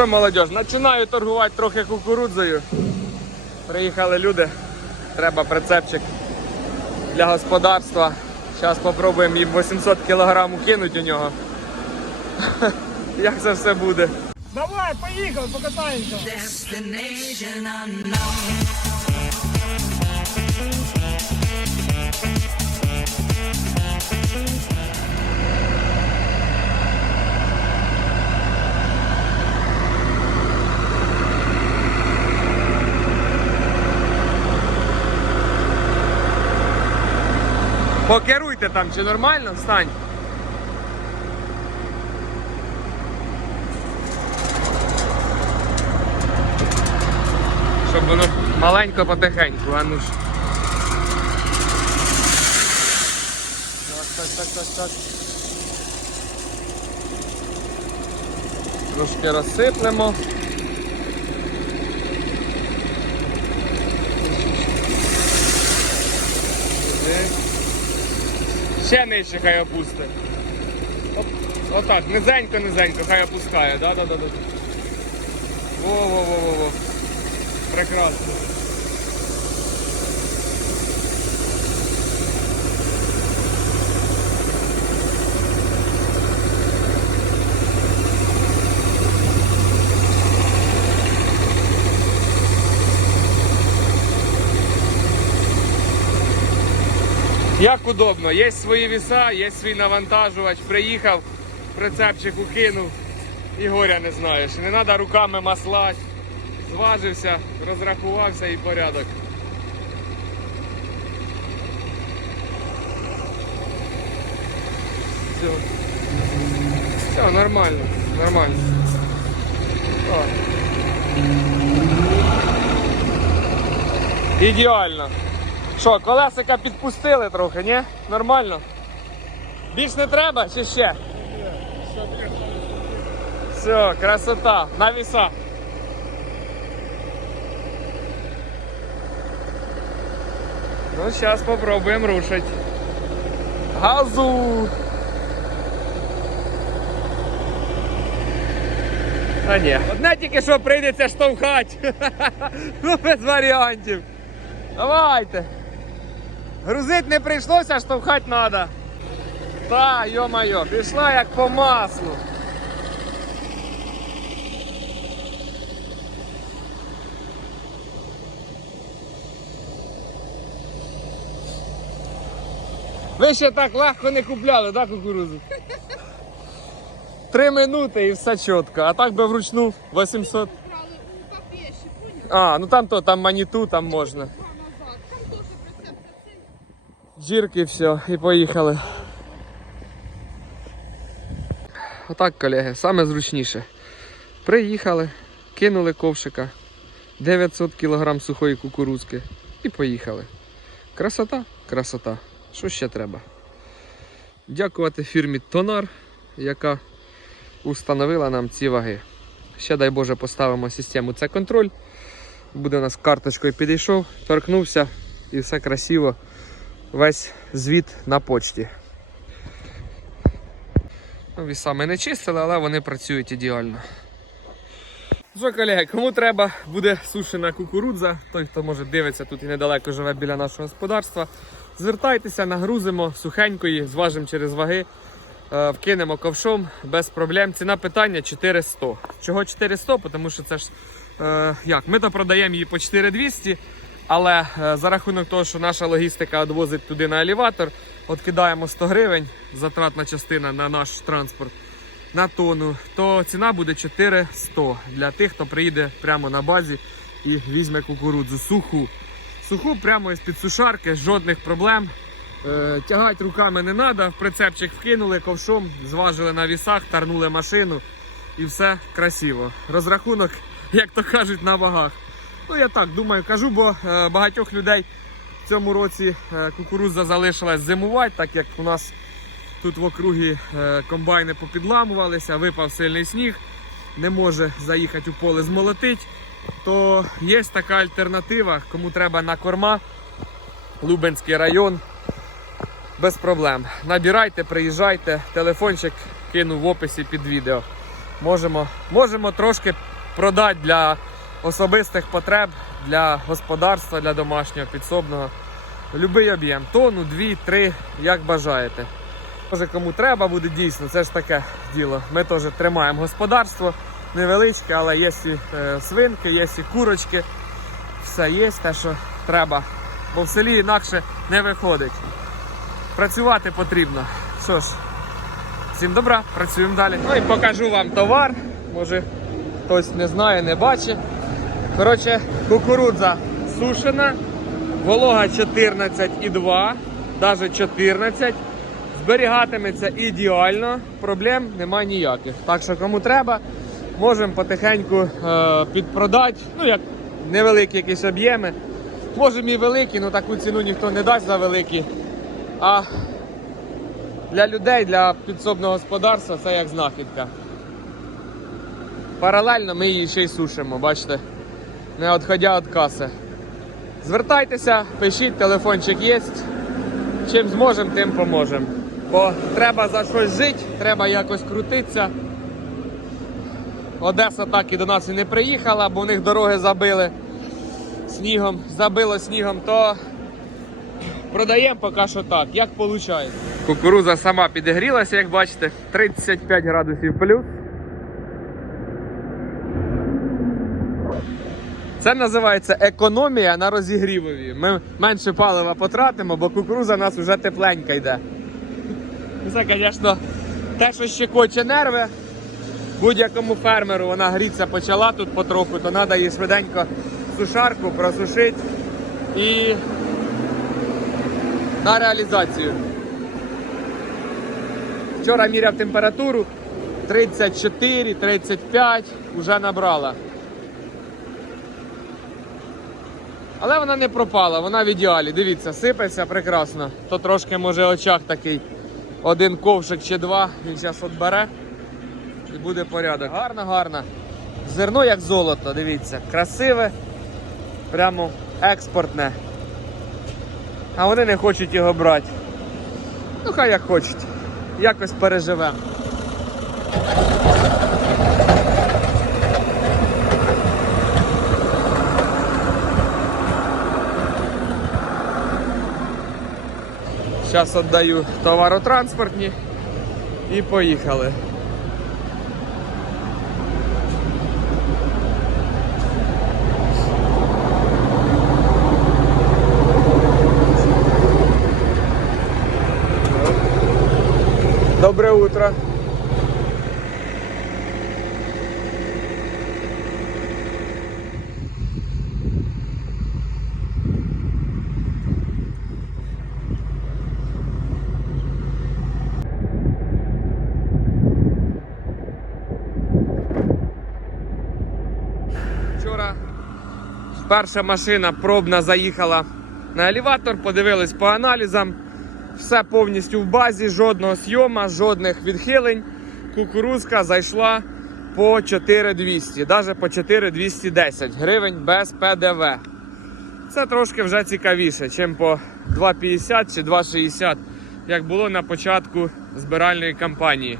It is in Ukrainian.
що, молодь, починаю торгувати трохи кукурудзою. Приїхали люди. Треба прицепчик для господарства. Зараз спробуємо їм 800 кг кинути у нього. Як це все буде? Давай, поїхали, покатаємося. Покеруйте там, чи нормально? Встань. Щоб воно маленько потихеньку, а ну ж. Так, так, так, так, так. Трошки розсиплемо. Ще нижче хай опусти. От, отак, низенько, низенько, хай опускає, да, да, да, да. Во, во, во, во, во. Прекрасно. Як удобно, є свої віса, є свій навантажувач, приїхав, прицепчик укинув і горя не знаєш. Не треба руками маслати. Зважився, розрахувався і порядок. Все. Все, нормально, нормально. О. Ідеально. Що, колесика підпустили трохи, ні? Нормально? Більш не треба чи ще? Все, красота, на віса. Ну, зараз попробуємо рушить. Газу! А ні, одне тільки що прийдеться штовхати. Ну, без варіантів. Давайте. Грузить не прийшлося, а штовхати треба. Та, йо-майо, пішла як по маслу. Ви ще так легко не купляли, так, кукурузу? Три минути і все чітко. А так би вручну 800. брали у кафеші, поняв? А, ну там то, там маніту, там можна. Два назад. Там теж прицепка цей. Все, і поїхали. Отак, колеги, саме зручніше. Приїхали, кинули ковшика, 900 кг сухої кукурузки і поїхали. Красота, красота. Що ще треба? Дякувати фірмі Тонар, яка установила нам ці ваги. Ще дай Боже поставимо систему це контроль. Буде у нас карточкою підійшов, торкнувся і все красиво весь звіт на почті. Ну, Віса ми не чистили, але вони працюють ідеально. Що, колеги, кому треба буде сушена кукурудза, той, хто може дивиться тут і недалеко живе біля нашого господарства, звертайтеся, нагрузимо сухенької, зважимо через ваги, е, вкинемо ковшом без проблем. Ціна питання 400. Чого 400? Тому що це ж е, як, ми то продаємо її по 4200, але е, за рахунок того, що наша логістика відвозить туди на елеватор, от кидаємо 100 гривень, затратна частина на наш транспорт на тонну, то ціна буде 400 для тих, хто приїде прямо на базі і візьме кукурудзу суху. Суху прямо із під сушарки, жодних проблем. Е, тягати руками не треба, прицепчик вкинули ковшом, зважили на вісах, тарнули машину і все красиво. Розрахунок, як то кажуть, на вагах. Ну я так думаю, кажу, бо е, багатьох людей в цьому році е, кукурудза залишилась зимувати, так як у нас тут в округі е, комбайни попідламувалися, випав сильний сніг, не може заїхати у поле змолотить. То є така альтернатива, кому треба на корма, Лубенський район. Без проблем. Набирайте, приїжджайте, телефончик кину в описі під відео. можемо, можемо трошки продати для особистих потреб, для господарства, для домашнього підсобного. Любий об'єм, тонну, дві, три, як бажаєте. Може, кому треба буде дійсно, це ж таке діло. Ми теж тримаємо господарство невеличке, але є і е, свинки, є і курочки. Все є те, що треба. Бо в селі інакше не виходить. Працювати потрібно. Що ж, всім добра, працюємо далі. Ну і покажу вам товар. Може хтось не знає, не бачить. Коротше, кукурудза сушена, волога 14,2, навіть 14. Зберігатиметься ідеально, проблем немає ніяких. Так що кому треба, можемо потихеньку е, підпродати. Ну, як невеликі якісь об'єми. Можемо і великі, але таку ціну ніхто не дасть за великі. А для людей, для підсобного господарства це як знахідка. Паралельно ми її ще й сушимо, бачите, не відходя від каси. Звертайтеся, пишіть, телефончик є. Чим зможемо, тим поможемо. Бо треба за щось жити, треба якось крутитися. Одеса так і до нас і не приїхала, бо у них дороги забили снігом, забило снігом, то продаємо поки що так, як виходить. Кукуруза сама підігрілася, як бачите, 35 градусів плюс. Це називається економія на розігрівові. Ми менше палива потратимо, бо кукуруза у нас вже тепленька йде. Це, звісно, те, що щекоче нерви. Будь-якому фермеру вона гріться почала тут потроху, то треба її швиденько сушарку просушити і на реалізацію. Вчора міряв температуру 34-35 вже набрала. Але вона не пропала, вона в ідеалі. Дивіться, сипеться прекрасно. То трошки може очах такий один ковшик чи два. Він зараз отбере і буде порядок. Гарно, гарно. Зерно як золото, дивіться, красиве, прямо експортне. А вони не хочуть його брати. Ну хай як хочуть. Якось переживемо. Зараз віддаю товаротранспортні і поїхали. Доброе утро. Вчора перша машина пробна заїхала на елеватор, подивились по аналізам. Все повністю в базі, жодного сйома, жодних відхилень. Кукурузка зайшла по 4200, навіть по 4210 гривень без ПДВ. Це трошки вже цікавіше, ніж по 2,50 чи 2,60, як було на початку збиральної кампанії.